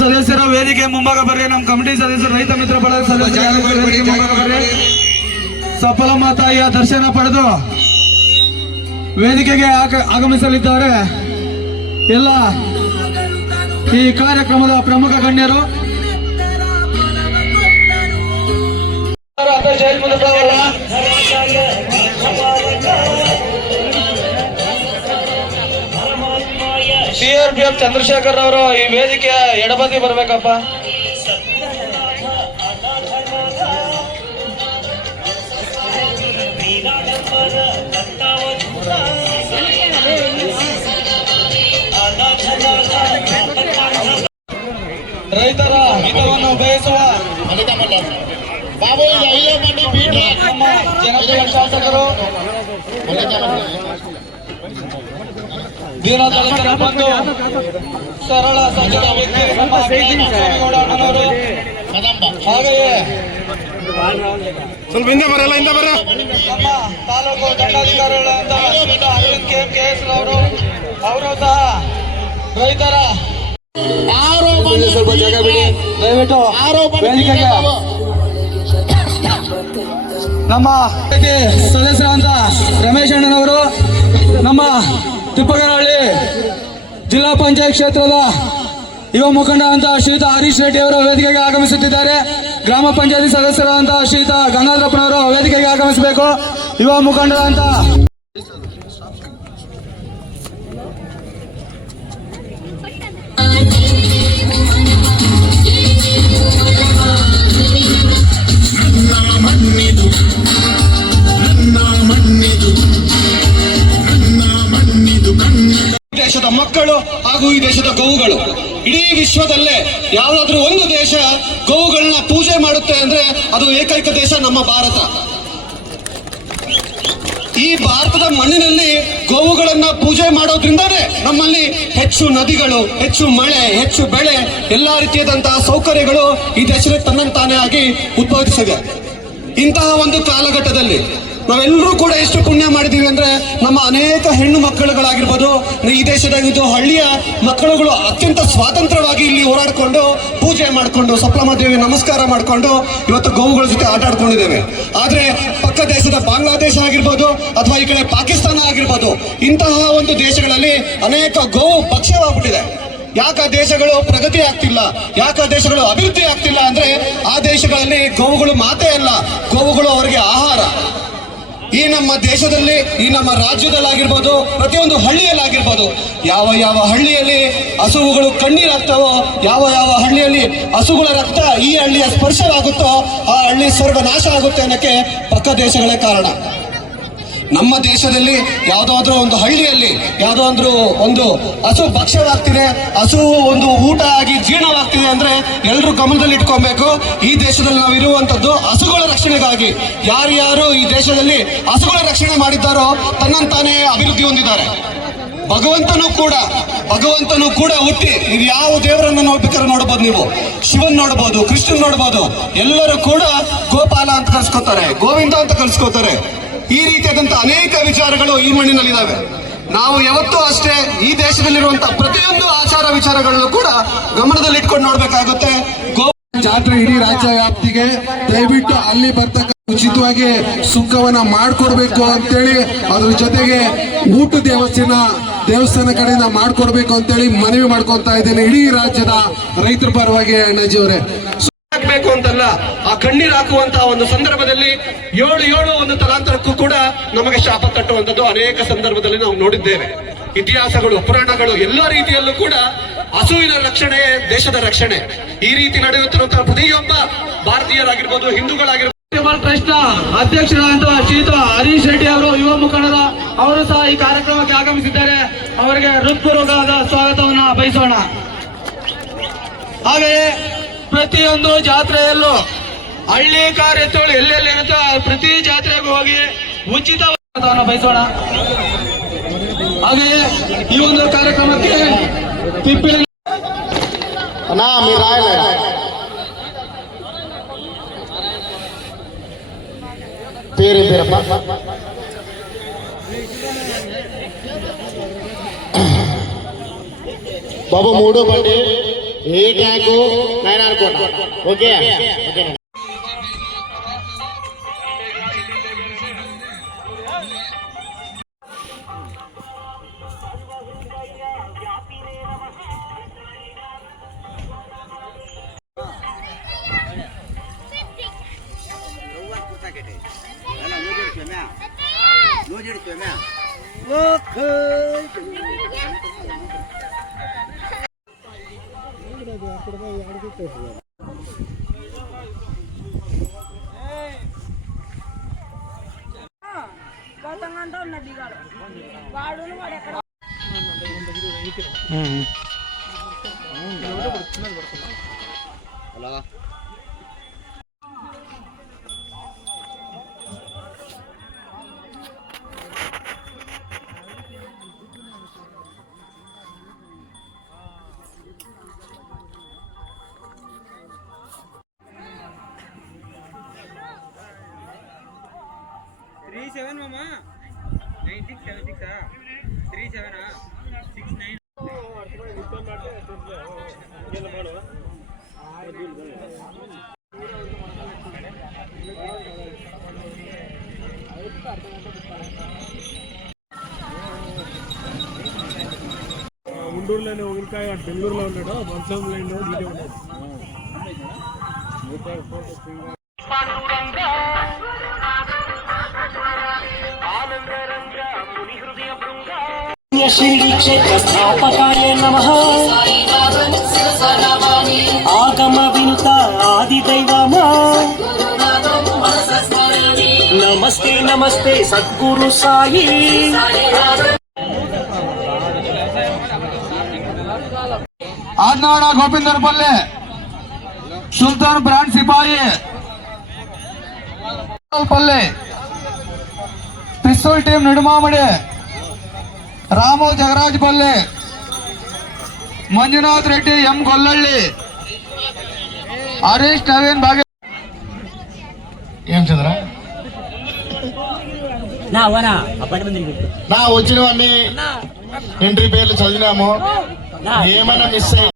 ಸದಸ್ಯರ ವೇದಿಕೆ ಮುಂಭಾಗ ಬರ್ರಿ. ನಮ್ಮ ಕಮಿಟಿ ಸದಸ್ಯರು, ರೈತ ಮಿತ್ರ ಬಳಗ ಸದಸ್ಯರು ಸಫಲ ಮಾತಾಯಿಯ ದರ್ಶನ ಪಡೆದು ವೇದಿಕೆಗೆ ಆಗಮಿಸಲಿದ್ದಾರೆ. ಎಲ್ಲ ಈ ಕಾರ್ಯಕ್ರಮದ ಪ್ರಮುಖ ಗಣ್ಯರು CRPF ಚಂದ್ರಶೇಖರ್ ಅವರು ಈ ವೇದಿಕೆಯ ಎಡಬದಿ ಬರ್ಬೇಕಪ್ಪ. ರೈತರ ಹಿತವನ್ನು ಬಯಸುವ ನಮ್ಮ ಜನಪ್ರಿಯ ಶಾಸಕರು, ದೀನದಲಿತರ ಬಂದು ಸರಳ ಸಜ್ಜನ ವ್ಯಕ್ತಿ ನಮ್ಮ ಸ್ವಾಮಿಗೌಡ ಅಣ್ಣನವರು, ಹಾಗೆಯೇ ಸ್ವಲ್ಪ ಹಿಂದೆ ಬರಲ್ಲ, ಹಿಂದೆ ಬರ ನಮ್ಮ ತಾಲೂಕು ದಂಡಾಧಿಕಾರಿಗಳಾದ ಅರವಿಂದ್ KS ಅವರು ಸಹ ರೈತರ ಸ್ವಲ್ಪ ಜಾಗ ಬಿಡಿ ದಯವಿಟ್ಟು ವೇದಿಕೆಗೆ. ನಮ್ಮ ಸದಸ್ಯರಾದ ರಮೇಶ್ ಅಣ್ಣನವರು, ನಮ್ಮ ತಿಪ್ಪಗನಹಳ್ಳಿ ಜಿಲ್ಲಾ ಪಂಚಾಯತ್ ಕ್ಷೇತ್ರದ ಯುವ ಮುಖಂಡ ಅಂತ ಶ್ರೀಯುತ ಹರೀಶ್ ರೆಡ್ಡಿ ಅವರು ವೇದಿಕೆಗೆ ಆಗಮಿಸುತ್ತಿದ್ದಾರೆ. ಗ್ರಾಮ ಪಂಚಾಯತಿ ಸದಸ್ಯರಾದಂತ ಶ್ರೀಯುತ ಗಂಗಾಧರಪ್ಪನವರು ವೇದಿಕೆಗೆ ಆಗಮಿಸಬೇಕು. ಯುವ ಮುಖಂಡರಂತ ದೇಶದ ಮಕ್ಕಳು ಹಾಗೂ ಈ ದೇಶದ ಗೋವುಗಳು, ಇಡೀ ವಿಶ್ವದಲ್ಲೇ ಯಾವುದಾದ್ರೂ ಒಂದು ದೇಶ ಗೋವುಗಳನ್ನ ಪೂಜೆ ಮಾಡುತ್ತೆ ಅಂದ್ರೆ ಅದು ಏಕೈಕ ದೇಶ ನಮ್ಮ ಭಾರತ. ಈ ಭಾರತದ ಮಣ್ಣಿನಲ್ಲಿ ಗೋವುಗಳನ್ನ ಪೂಜೆ ಮಾಡೋದ್ರಿಂದಾನೇ ನಮ್ಮಲ್ಲಿ ಹೆಚ್ಚು ನದಿಗಳು, ಹೆಚ್ಚು ಮಳೆ, ಹೆಚ್ಚು ಬೆಳೆ, ಎಲ್ಲಾ ರೀತಿಯಾದಂತಹ ಸೌಕರ್ಯಗಳು ಈ ದೇಶದಲ್ಲಿ ತನ್ನಂತಾನೇ ಆಗಿ ಉದ್ಭವಿಸಿದೆ. ಇಂತಹ ಒಂದು ಕಾಲಘಟ್ಟದಲ್ಲಿ ನಾವೆಲ್ಲರೂ ಕೂಡ ಎಷ್ಟು ಪುಣ್ಯ ಮಾಡಿದೀವಿ ಅಂದ್ರೆ ನಮ್ಮ ಅನೇಕ ಹೆಣ್ಣು ಮಕ್ಕಳುಗಳಾಗಿರ್ಬೋದು, ಈ ದೇಶದ ಇದು ಹಳ್ಳಿಯ ಮಕ್ಕಳುಗಳು ಅತ್ಯಂತ ಸ್ವಾತಂತ್ರ್ಯವಾಗಿ ಇಲ್ಲಿ ಹೋರಾಡಿಕೊಂಡು ಪೂಜೆ ಮಾಡಿಕೊಂಡು ಸಪ್ಲಮಾದೇವಿ ನಮಸ್ಕಾರ ಮಾಡಿಕೊಂಡು ಇವತ್ತು ಗೋವುಗಳ ಜೊತೆ ಆಟ ಆಡ್ಕೊಂಡಿದ್ದೇವೆ. ಆದ್ರೆ ಪಕ್ಕ ದೇಶದ ಬಾಂಗ್ಲಾದೇಶ ಆಗಿರ್ಬೋದು ಅಥವಾ ಈ ಕಡೆ ಪಾಕಿಸ್ತಾನ ಆಗಿರ್ಬೋದು, ಇಂತಹ ಒಂದು ದೇಶಗಳಲ್ಲಿ ಅನೇಕ ಗೋವು ಭಕ್ಷ್ಯವಾಗ್ಬಿಟ್ಟಿದೆ. ಯಾಕೆ ಆ ದೇಶಗಳು ಪ್ರಗತಿ ಆಗ್ತಿಲ್ಲ, ಯಾಕೆ ಆ ದೇಶಗಳು ಅಭಿವೃದ್ಧಿ ಆಗ್ತಿಲ್ಲ ಅಂದ್ರೆ ಆ ದೇಶಗಳಲ್ಲಿ ಗೋವುಗಳು ಮಾತೇ ಅಲ್ಲ, ಗೋವುಗಳು ಅವರಿಗೆ ಆಹಾರ. ಈ ನಮ್ಮ ದೇಶದಲ್ಲಿ, ಈ ನಮ್ಮ ರಾಜ್ಯದಲ್ಲಾಗಿರ್ಬೋದು, ಪ್ರತಿಯೊಂದು ಹಳ್ಳಿಯಲ್ಲಾಗಿರ್ಬೋದು, ಯಾವ ಯಾವ ಹಳ್ಳಿಯಲ್ಲಿ ಹಸುವುಗಳು ಕಣ್ಣೀರಾಗ್ತಾವೋ, ಯಾವ ಯಾವ ಹಳ್ಳಿಯಲ್ಲಿ ಹಸುಗಳ ರಕ್ತ ಈ ಹಳ್ಳಿಯ ಸ್ಪರ್ಶವಾಗುತ್ತೋ ಆ ಹಳ್ಳಿ ಸರ್ವನಾಶ ಆಗುತ್ತೆ ಅನ್ನೋಕ್ಕೆ ಪಕ್ಕ ದೇಶಗಳೇ ಕಾರಣ. ನಮ್ಮ ದೇಶದಲ್ಲಿ ಯಾವುದಾದ್ರೂ ಒಂದು ಹಳ್ಳಿಯಲ್ಲಿ ಯಾವುದಾದ್ರೂ ಒಂದು ಹಸು ಭಕ್ಷ್ಯವಾಗ್ತಿದೆ, ಹಸು ಒಂದು ಊಟ ಆಗಿ ಜೀರ್ಣವಾಗ್ತಿದೆ ಅಂದ್ರೆ ಎಲ್ಲರೂ ಗಮನದಲ್ಲಿ ಇಟ್ಕೊಬೇಕು. ಈ ದೇಶದಲ್ಲಿ ನಾವು ಇರುವಂತದ್ದು ಹಸುಗಳ ರಕ್ಷಣೆಗಾಗಿ. ಯಾರ್ಯಾರು ಈ ದೇಶದಲ್ಲಿ ಹಸುಗಳ ರಕ್ಷಣೆ ಮಾಡಿದ್ದಾರೋ ತನ್ನಂತಾನೇ ಅಭಿವೃದ್ಧಿ ಹೊಂದಿದ್ದಾರೆ. ಭಗವಂತನು ಕೂಡ ಹುಟ್ಟಿ ನೀವು ಯಾವ ದೇವರನ್ನು ನೋಡ್ಬೇಕಾದ್ರೆ ನೋಡ್ಬೋದು, ನೀವು ಶಿವನ್ ನೋಡ್ಬೋದು, ಕೃಷ್ಣನ್ ನೋಡ್ಬೋದು, ಎಲ್ಲರೂ ಕೂಡ ಗೋಪಾಲ ಅಂತ ಕಲ್ಸ್ಕೊತಾರೆ, ಗೋವಿಂದ ಅಂತ ಕಲ್ಸ್ಕೊತಾರೆ. ಈ ರೀತಿಯಾದಂತಹ ಅನೇಕ ವಿಚಾರಗಳು ಈ ಮಣ್ಣಿನಲ್ಲಿದ್ದಾವೆ. ನಾವು ಯಾವತ್ತೂ ಅಷ್ಟೇ ಈ ದೇಶದಲ್ಲಿರುವಂತಹ ಪ್ರತಿಯೊಂದು ಆಚಾರ ವಿಚಾರಗಳನ್ನು ಕೂಡ ಗಮನದಲ್ಲಿ ಇಟ್ಕೊಂಡು ನೋಡ್ಬೇಕಾಗುತ್ತೆ. ಜಾತ್ರೆ ಇಡೀ ರಾಜ್ಯ ವ್ಯಾಪ್ತಿಗೆ ದಯವಿಟ್ಟು ಅಲ್ಲಿ ಬರ್ತಕ್ಕ ಉಚಿತವಾಗಿ ಸುಂಕವನ್ನ ಮಾಡ್ಕೊಡ್ಬೇಕು ಅಂತೇಳಿ, ಅದ್ರ ಜೊತೆಗೆ ಊಟ ದೇವಸ್ಥಾನ ಕಡೆಯಿಂದ ಮಾಡ್ಕೊಡ್ಬೇಕು ಅಂತೇಳಿ ಮನವಿ ಮಾಡ್ಕೊಂತ ಇದ್ದೇನೆ ಇಡೀ ರಾಜ್ಯದ ರೈತರ ಪರವಾಗಿ. ಅಣ್ಣಾಜಿ ಅವರೇ, ಬೇಕು ಅಂತಲ್ಲ, ಆ ಕಣ್ಣೀರು ಹಾಕುವಂತಹ ಒಂದು ಸಂದರ್ಭದಲ್ಲಿ ಏಳು ಒಂದು ತಲಾಂತರಕ್ಕೂ ಕೂಡ ನಮಗೆ ಶಾಪ ಕಟ್ಟುವಂಥದ್ದು ಅನೇಕ ಸಂದರ್ಭದಲ್ಲಿ ನಾವು ನೋಡಿದ್ದೇವೆ. ಇತಿಹಾಸಗಳು, ಪುರಾಣಗಳು ಎಲ್ಲ ರೀತಿಯಲ್ಲೂ ಕೂಡ ಹಸುವಿನ ರಕ್ಷಣೆ ದೇಶದ ರಕ್ಷಣೆ. ಈ ರೀತಿ ನಡೆಯುತ್ತಿರುವಂತಹ ಪ್ರತಿಯೊಬ್ಬ ಭಾರತೀಯರಾಗಿರ್ಬೋದು, ಹಿಂದೂಗಳಾಗಿರ್ಬೋದು, ಟ್ರಸ್ಟ್ ಅಧ್ಯಕ್ಷರಾದಂತಹ ಶ್ರೀಯುತ ಹರೀಶ್ ರೆಡ್ಡಿ ಅವರು, ಯುವ ಮುಖಂಡರ ಅವರು ಸಹ ಈ ಕಾರ್ಯಕ್ರಮಕ್ಕೆ ಆಗಮಿಸಿದ್ದಾರೆ. ಅವರಿಗೆ ಹೃತ್ಪೂರ್ವಕವಾದ ಸ್ವಾಗತವನ್ನ ಬಯಸೋಣ. ಹಾಗೆಯೇ ಪ್ರತಿಯೊಂದು ಜಾತ್ರೆಯಲ್ಲೂ ಹಳ್ಳಿ ಕಾರ್ಯಗಳು ಎಲ್ಲೆಲ್ಲಿ ಇರುತ್ತೋ ಪ್ರತಿ ಜಾತ್ರೆಗೂ ಹೋಗಿ ಉಚಿತ ಬಯಸೋಣ. ಹಾಗೆಯೇ ಈ ಒಂದು ಕಾರ್ಯಕ್ರಮಕ್ಕೆ ತಿಪ್ಪಿನ బాబు మూడో బండి ఈ ట్యాంకు నేను అనుకుంటా. ఓకే గౌతంగా ఉన్నది వాడు వాడు ఎక్కడ గుంటూరులోనే ఒకరికాయ బెంగళూరులో ఉన్నాడు మంచంలో ఉన్నాడు. शिरडी क्षेत्र स्थापकाय नमः आगम विनुता आदिदैवमा नमस्ते नमस्ते सद्गुरु साई ಆದ್ನಾಡ ಗೋಪಿಂದರಪಲ್ಲೆ ಸುಲ್ತಾನ್ ಬ್ರಾಂಡ್ ಸಿಪಾಯಿ ಪಲ್ಲೆ ಪಿಸ್ತೂಲ್ ಟೀಮ್ ನಿಡುಮಾಮಡಿ ರಾಮು ಜಗರಾಜ್ ಪಲ್ಲೆ ಮಂಜುನಾಥ್ ರೆಡ್ಡಿ ಎಂ ಗೊಲ್ಲಳ್ಳಿ ಹರೀಶ್ ನವೀನ್ ಭಾಗ್ಯ ఏం చంద్ర నా వచ్చినవన్నీ ఎంట్రీ పేర్లు చదివినాము. ఏమైనా మిస్ అయ్యి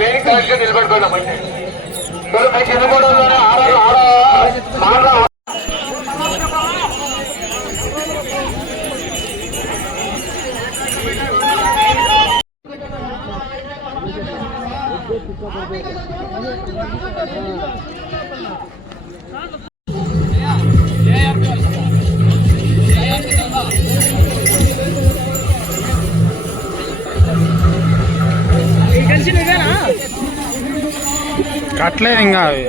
లేని కలెక్షన్ నిలబెట్టుకోదామండి. కట్టలేదు ఇంకా అవి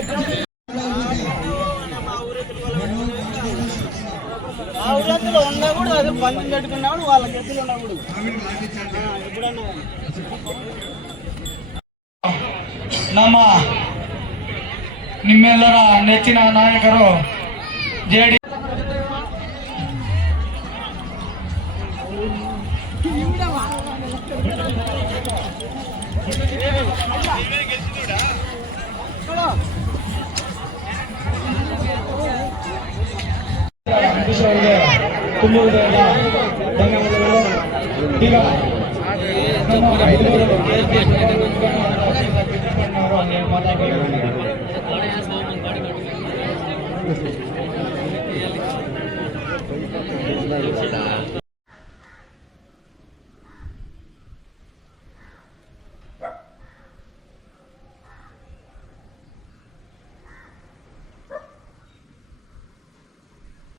ఎత్తులందులో ఉన్నా కూడా అది పందెం కట్టుకున్నాడు వాళ్ళకి ఎత్తులు ఉన్నా కూడా ఎప్పుడన్నా ನಮ್ಮ ನಿಮ್ಮೆಲ್ಲರ ನೆಚ್ಚಿನ ನಾಯಕರು ಜೆಡಿ ತುಂಬುವುದರಿಂದ ಧನ್ಯವಾದಗಳು. ಈಗ ಮಾತಾಡಿ